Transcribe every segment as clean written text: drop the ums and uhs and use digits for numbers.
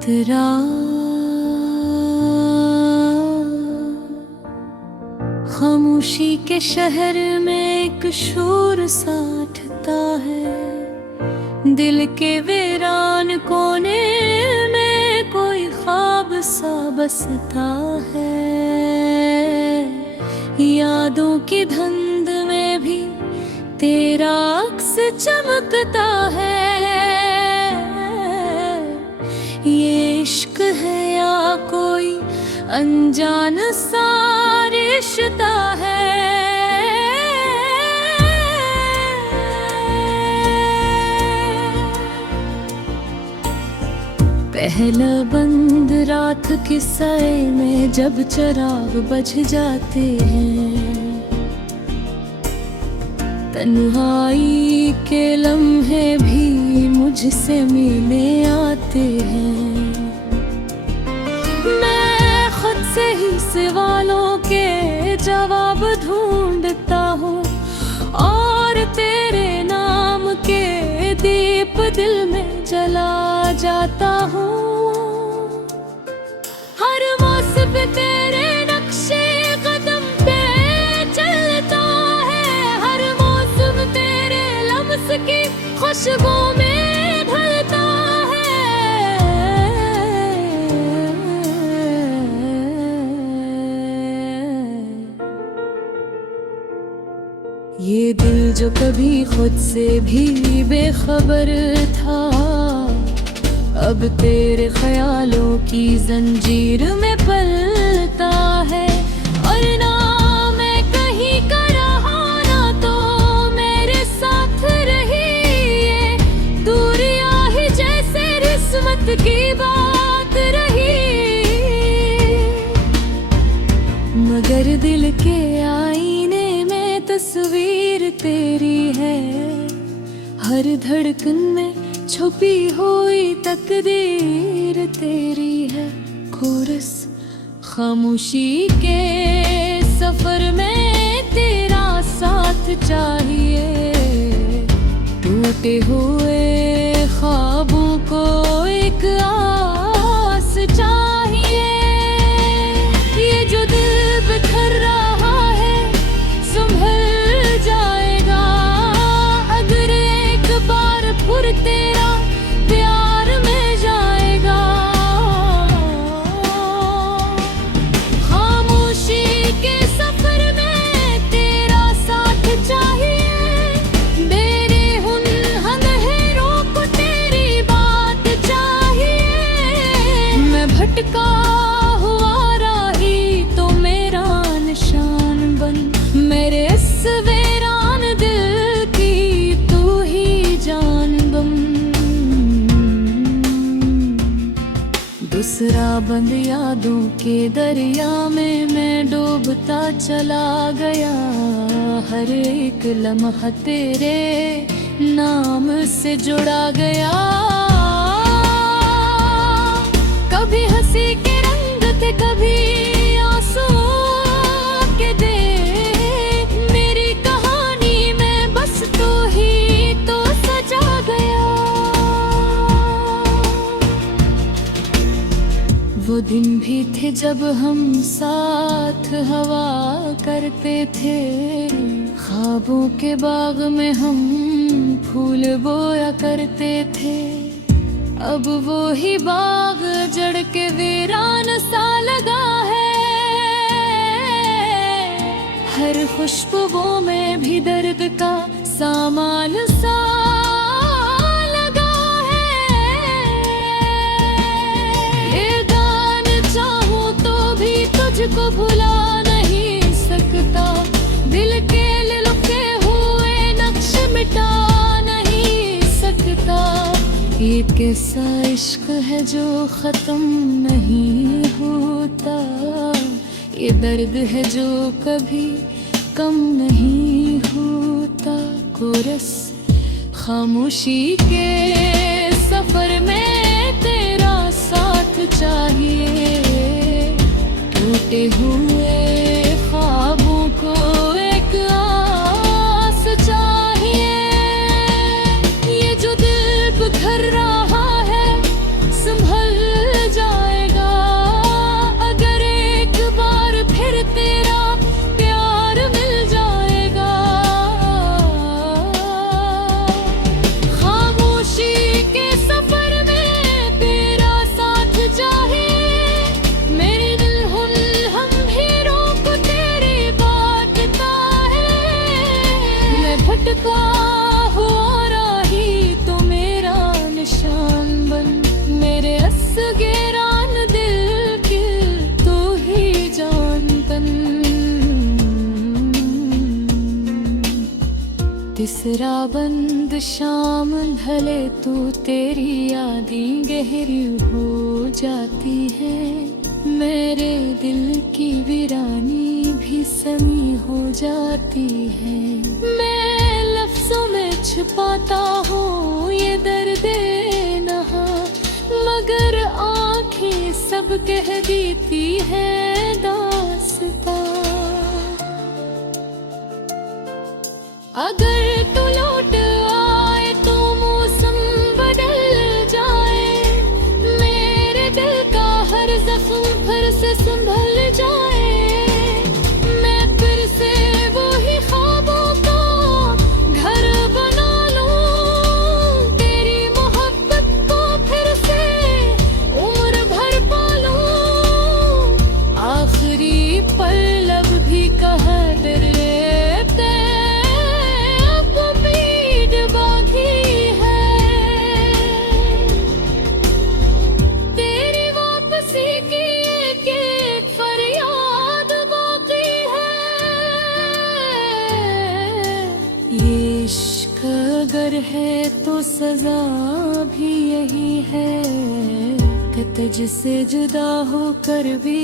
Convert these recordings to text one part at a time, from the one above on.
तेरा खामोशी के शहर में एक शोर सा उठता है। दिल के वीरान कोने में कोई ख्वाब सा बसता है। यादों की धुंध में भी तेरा अक्स चमकता है। ये इश्क है या कोई अनजान सा रिश्ता है। पहला बंद रात के साए में जब चिराग बुझ जाते हैं। तन्हाई के लम्हे भी मुझसे मिले आते हैं। मैं खुद से ही सवालों के जवाब ढूंढता हूँ और तेरे नाम के दीप दिल में जला जाता हूँ। हर मौसम तेरे नक्शे कदम पे चलता है। हर मौसम तेरे लम्स की खुशबू में ढलता है। ये दिल जो कभी खुद से भी बेखबर था, अब तेरे ख्यालों की जंजीर में पलता है। और ना मैं कहीं का रहा ना तो मेरे साथ रही। ये दूरियां ही जैसे रिश्वत की बात रही। मगर दिल के आईने में तस्वीर तेरी है। हर धड़कन में छुपी हुई तकदीर तेरी है। कोरस खामोशी के सफर में तेरा साथ चाहिए। टूटे हुए ख्वाबों को एक आस चाहिए। ये जो दिल बिखर रहा है संभल जाएगा अगर एक बार फिर तेरा प्यार में जाएगा। खामोशी के सफर में तेरा साथ चाहिए। मेरे उन अंधेरों को तेरी बात चाहिए। मैं भटका हुआ राही तो मेरा निशान बन। मेरे इस वीरान दिल की तू ही जान बन। दूसरा बंद यादों के दरिया में मैं डूबता चला गया। हर एक लम्हा तेरे नाम से जुड़ा गया। कभी हंसी के रंग थे कभी आंसुओं के दे। मेरी कहानी में बस तू ही तो सजा गया। वो दिन भी थे जब हम साथ हवा करते थे। ख्वाबों के बाग में हम फूल बोया करते थे। अब वो ही बाग जड़ के वीरान सा लगा है। हर खुशबुओं में भी दर्द का सामान सा लगा है। ये गान चाहूं तो भी तुझको भुला नहीं सकता। दिल के लुके हुए नक्श मिटा नहीं सकता। ये कैसा इश्क है जो खत्म नहीं होता। ये दर्द है जो कभी कम नहीं होता। कोरस खामोशी के सफर में तेरा साथ चाहिए। टूटे हुए ख्वाबों को एक आस चाहिए। ये जो दिल बिखर रहा है संभल असरा बंद शाम ढले तू, तेरी यादें गहरी हो जाती है। मेरे दिल की वीरानी भी समी हो जाती है। मैं लफ्जों में छिपाता हूँ ये दर्द नहा, मगर आँखें सब कह देती है दास्तां। अगर तू लौट आए तो मौसम बदल जाए, मेरे दिल का हर जख्म फिर से संभल जाए। मैं फिर से वही ख्वाबों का घर बना लूं, तेरी मोहब्बत को फिर से उम्र भर पालूं। आखिरी पल लब भी कहा तेरे है तो सजा भी यही है कि तुझसे जुदा होकर भी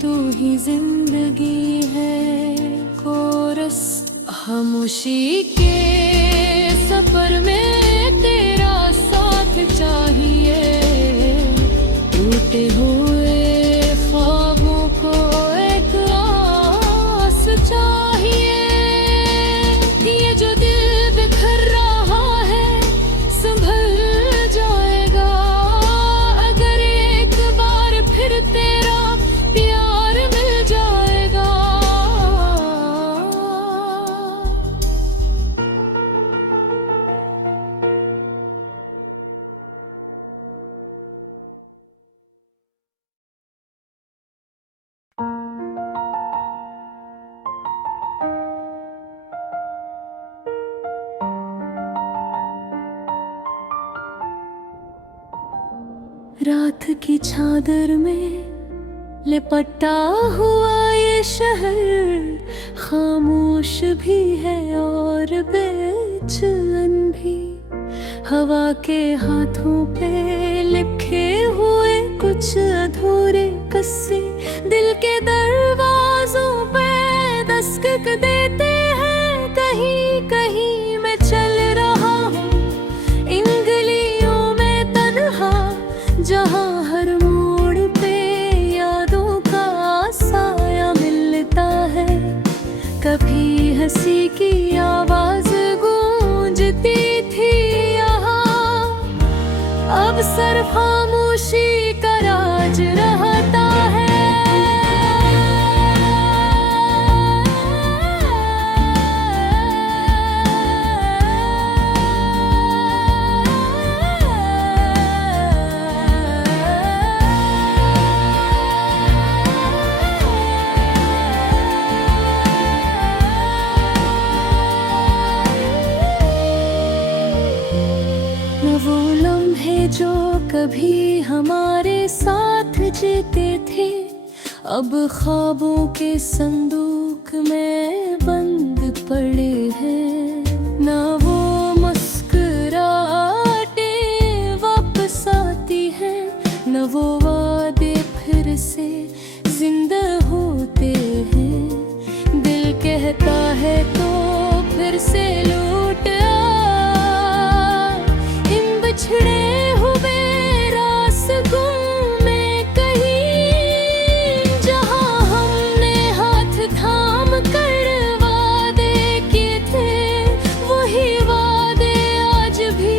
तू ही जिंदगी है। कोरस खामोशी के सफर में तेरा साथ चाहिए, टूटे हुए ख्वाबों को एक आस चाहिए। ये जो दिल बिखर रहा है संभल जाएगा, अगर एक बार फिर तेरा प्यार मिल जाएगा। रात की चादर में लिपटा हुआ ये शहर खामोश भी है और बेचैन भी। हवा के हाथों पे लिखे हुए कुछ अधूरे किस्से दिल के दरवाजों पे दस्तक देते हैं। कहीं कहीं मैं चल रहा हूँ इन गलियों में तन्हा, जहाँ हर मोड़ पे यादों का साया मिलता है। कभी हंसी की आवाज गूंजती थी यहाँ, अब सिर्फ खामोशी का राज रहता है। वो लम्हे जो कभी हमारे साथ जीते थे, अब ख्वाबों के संदूक में बंद पड़े हैं। ना वो मुस्कुराहटे वापस आती हैं, न वो वादे फिर से जिंदा होते हैं। दिल कहता है तो फिर से लौट बिछड़े हुए रास्तों में कहीं, जहाँ हमने हाथ थाम कर वादे किए थे, वही वादे आज भी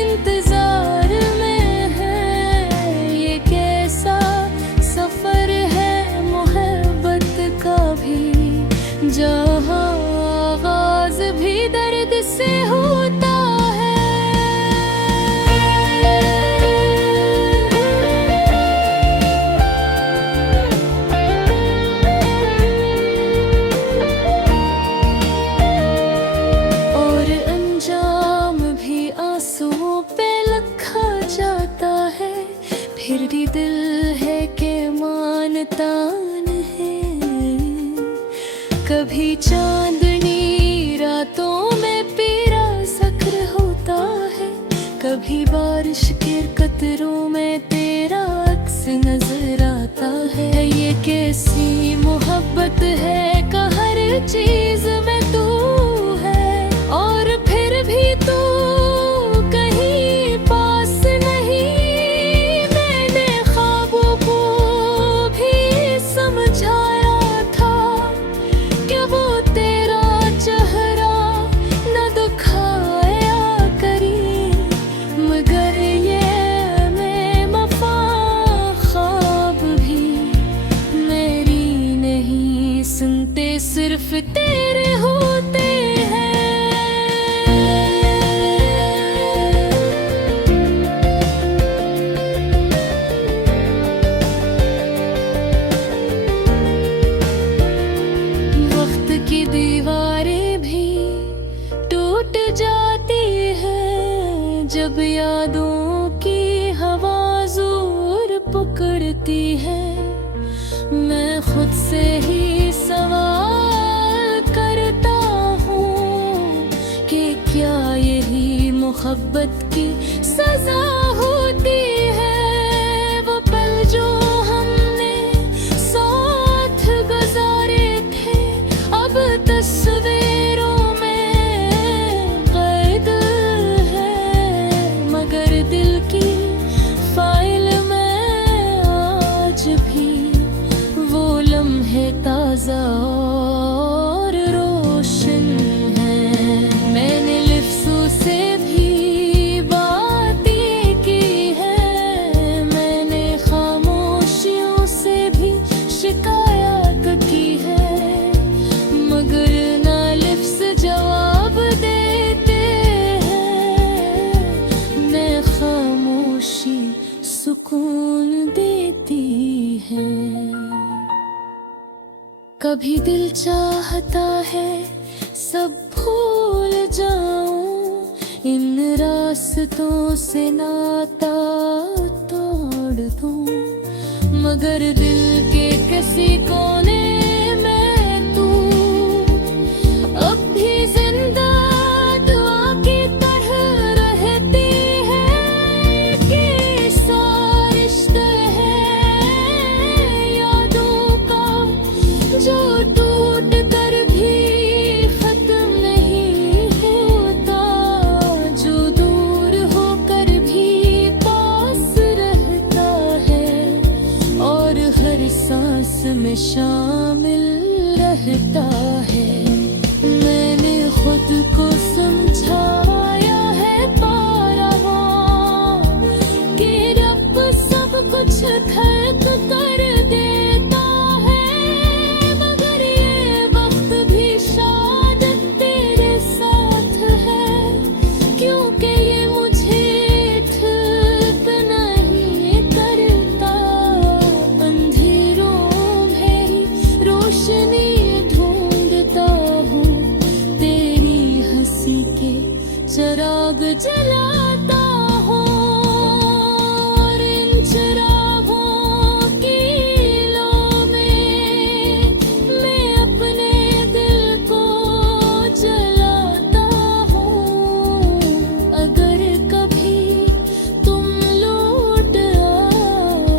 इंतजार में है। ये कैसा सफर है मोहब्बत का भी, जहाँ आगाज भी दर्द से होता है। फिर भी दिल है कि मानता नहीं। कभी चांदनी रातों में पी कभी बारिश के कतरों में तेरा अक्स नजर आता है। ये कैसी मोहब्बत है का हर चीज में तू है, और फिर भी तू कहीं पास नहीं। मैंने ख्वाबों को भी समझाया था कि वो तेरा चेहरा न दिखाया करी, मगर ये मैं वफा ख्वाब भी मेरी नहीं सुनते, सिर्फ तेरे होते हैं। वक्त की दीवारें भी टूट जाती है जब यादों की हवा जोर पकड़ती है। मैं खुद से ही सवाल करता हूँ कि क्या यही मोहब्बत की सजा होती है। वो पल जो हमने साथ गुजारे थे अब तस्वीरों में कैद है, मगर दिल की फाइल में आज भी वो लम्हे ताजा और रोशन है। मैंने लिफ्ज़ों से भी बातें की है, मैंने खामोशियों से भी शिकायत की है, मगर ना लिफ्ज़ जवाब देते हैं, मैं खामोशी सुकून देती है। कभी दिल चाहता है सब भूल जाऊं, इन रास्तों से नाता तोड़ दूं, मगर दिल के किसी कोने में तू अब भी जिंदा दुआ की तरह रहती है। कि रिश्ता है यादों का जो टूट कर भी खत्म नहीं होता, जो दूर होकर भी पास रहता है, और हर सांस में शामिल रहता है। मैंने खुद को समझाया है पारवा कि रब सब कुछ खर्क कर देता है, मगर ये वक्त भी शायद तेरे साथ है, क्योंकि ये मुझे ठीक नहीं करता। अंधेरों में ही रोशनी ढूंढता हूँ, तेरी हंसी के चिराग जलाता हूँ, और इन चिरागों की लो में मैं अपने दिल को जलाता हूँ। अगर कभी तुम लौट आओ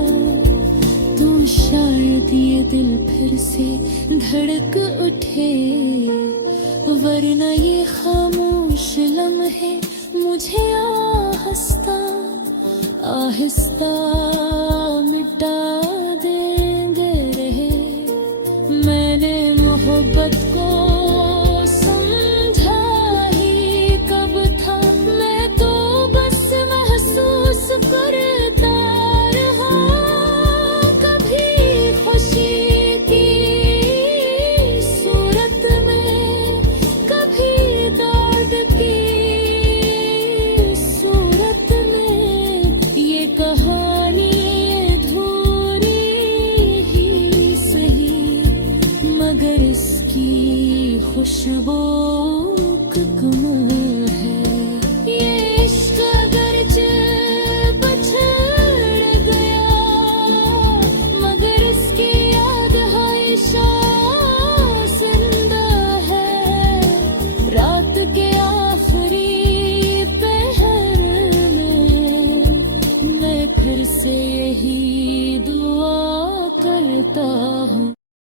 तो शायद ये दिल फिर से धड़क उठे, वरना ये खामोश लम्हे मुझे आहिस्ता आहिस्ता मिटा देंगे रहे। मैंने मोहब्बत को समझा ही कब था, मैं तो बस महसूस करता रहा। कभी खुशी की सूरत में, कभी दर्द की सूरत में, ये कहानी अधूरी ही सही, मगर इसकी खुशबू कमाल है। ये इश्क अगरचे बछड़ गया, मगर इसकी याद हमेशा जिंदा है। रात के आखिरी पहर में हूँ।